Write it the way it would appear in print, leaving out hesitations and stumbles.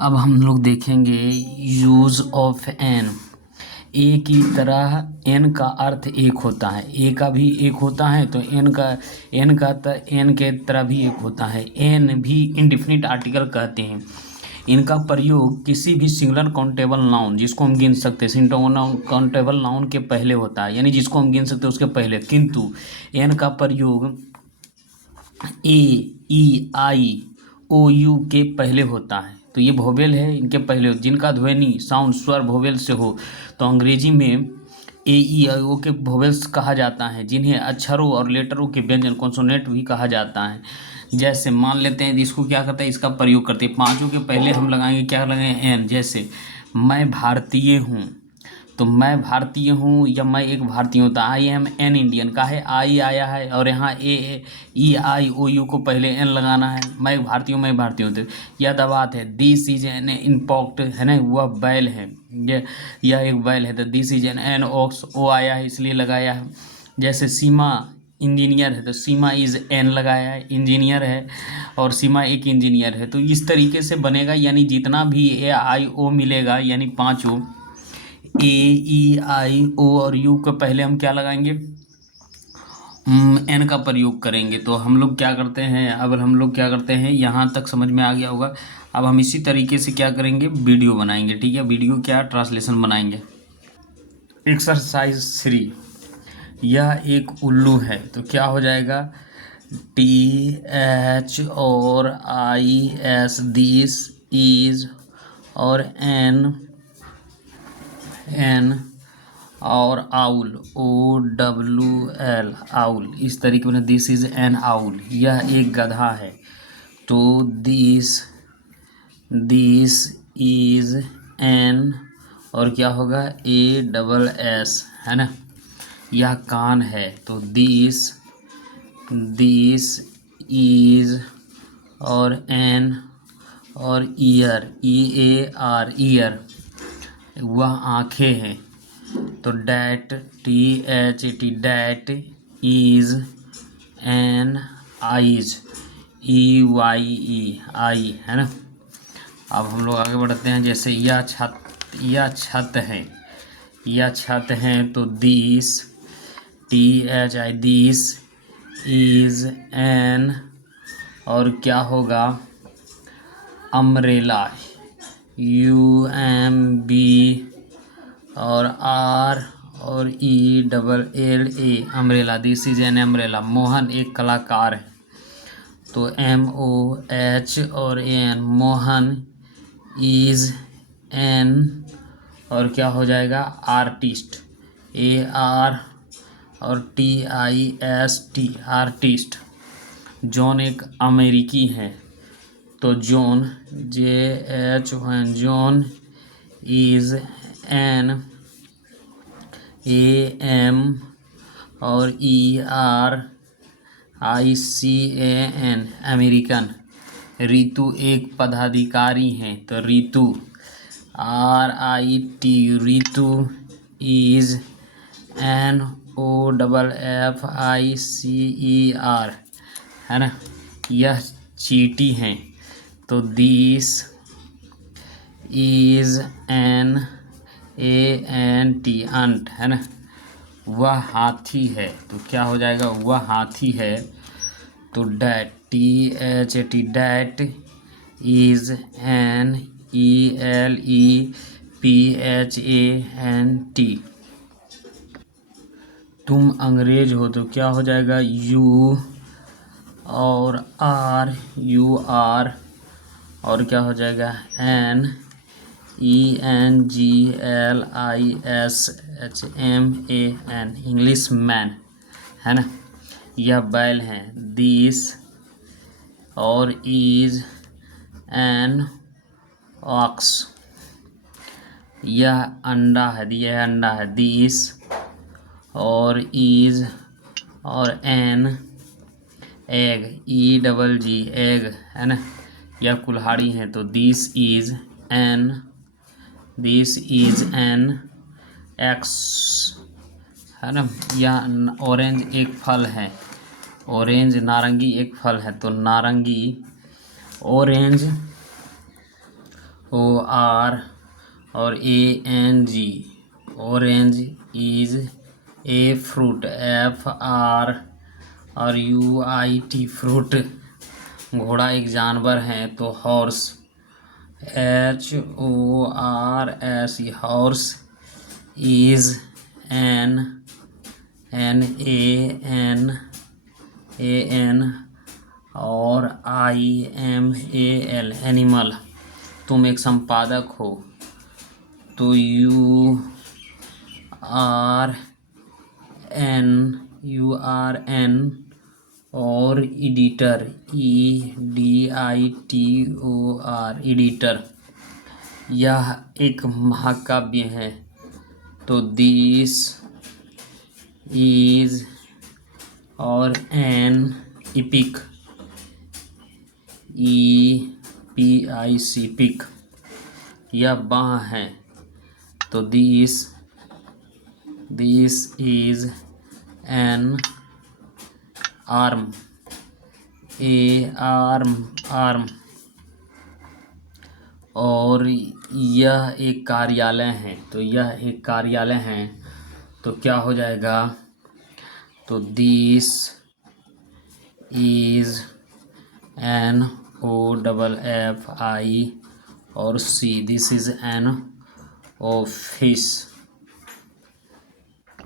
अब हम लोग देखेंगे यूज ऑफ एन। ए की तरह एन का अर्थ एक होता है, ए का भी एक होता है, तो एन के तरह भी एक होता है। एन भी इंडिफिनिट आर्टिकल कहते हैं। इनका प्रयोग किसी भी सिंगुलर काउंटेबल नाउन, जिसको हम गिन सकते हैं, सिंगुलर काउंटेबल नाउन के पहले होता है, यानी जिसको हम गिन सकते हैं उसके पहले। किंतु एन का प्रयोग ए, ई, आई, ओ, यू के पहले होता है। तो ये वोवेल है, इनके पहले जिनका ध्वनि साउंड स्वर वोवेल से हो, तो अंग्रेजी में ए, ई, आई, ओ के वोवेल्स कहा जाता है, जिन्हें अक्षरों और लेटरों के व्यंजन कॉन्सोनेंट भी कहा जाता है। जैसे मान लेते हैं, इसको क्या करते हैं, इसका प्रयोग करते हैं। पांचों के पहले हम लगाएंगे, क्या लगाएंगे, एन। जैसे मैं भारतीय हूँ, तो मैं भारतीय हूँ या मैं एक भारतीय हूँ, तो आई एम एन इंडियन का है, आई आया है और यहाँ ए, ई, आई, ओ, यू को पहले एन लगाना है। मैं एक भारतीय हूँ, मैं भारतीय हूँ, तो यह दबात है। दिस इज एन इम्पॉक्ट है ना, वह बैल है, यह एक बैल है, तो this is an an ox, O आया है इसलिए लगाया है। जैसे सीमा इंजीनियर है, तो सीमा इज एन लगाया है, इंजीनियर है, और सीमा एक इंजीनियर है। तो इस तरीके से बनेगा, यानी जितना भी ए, आई, ओ मिलेगा, यानी पाँचों ए, ई, आई, ओ और यू के पहले हम क्या लगाएंगे, एन का प्रयोग करेंगे। तो हम लोग क्या करते हैं, अब हम लोग क्या करते हैं, यहाँ तक समझ में आ गया होगा। अब हम इसी तरीके से क्या करेंगे, वीडियो बनाएंगे। ठीक है, वीडियो क्या, ट्रांसलेशन बनाएंगे। एक्सरसाइज 3, यह एक उल्लू है, तो क्या हो जाएगा, टी एच और आई एस, दिस इज, और एन और owl, O W L, owl, इस तरीके में। दिस इज एन आउल, यह एक गधा है, तो दिस इज एन, और क्या होगा, ए डबल एस, है ना। यह कान है, तो दिस इज, और एन, और ear, E A R, ear, वह आंखें हैं, तो that, T H A T, that is an eyes, E Y E, eye, है ना। अब हम लोग आगे बढ़ते हैं। जैसे यह छत है, तो this, T H I, this is an, और क्या होगा, अम्ब्रेला, यू एम बी, और आर, और E double L A, umbrella, this is an umbrella. Mohan एक कलाकार है, तो एम ओ एच और एन, मोहन इज एन, और क्या हो जाएगा, आर्टिस्ट, ए आर, और T I S T, artist. John एक अमेरिकी है, तो John, J H, John is an, A M, और ई R I C A N, American. Ritu एक पदाधिकारी हैं, तो Ritu, R I T, Ritu is an, O double F I C E R, है ना। यह चींटी हैं, तो this is an, A N T, ant, है ना। वह हाथी है, तो क्या हो जाएगा, वह हाथी है, तो that, T H A T, that is an, E L E P H A N T. तुम अंग्रेज हो, तो क्या हो जाएगा, यू, और आर, यू आर, और क्या हो जाएगा, an, E N G L I S H M A N, Englishman, है ना। यह बैल है, दिस, और इज एन ऑक्स। यह अंडा है, यह अंडा है, दिस, और इज, और an, egg, E double G, egg, है ना। यह कुल्हाड़ी है, तो दिस इज एन एक्स, है ना। यह ऑरेंज एक फल है, ऑरेंज नारंगी एक फल है, तो नारंगी, ऑरेंज, OR और ANG, orange is a fruit, FR और UIT fruit, घोड़ा एक जानवर है तो horse, HORS horse, is AN और IMAL एनिमल। तुम एक संपादक हो तो URN और एडिटर, EDITOR एडिटर। यह एक महाकाव्य है तो दिस इज और एन इपिक, EPIC पिक। यह बाँ है तो this is N arm, arm. और यह एक कार्यालय है तो यह एक कार्यालय है तो क्या हो जाएगा, तो दिस इज एन OFFIC और C, this is an office.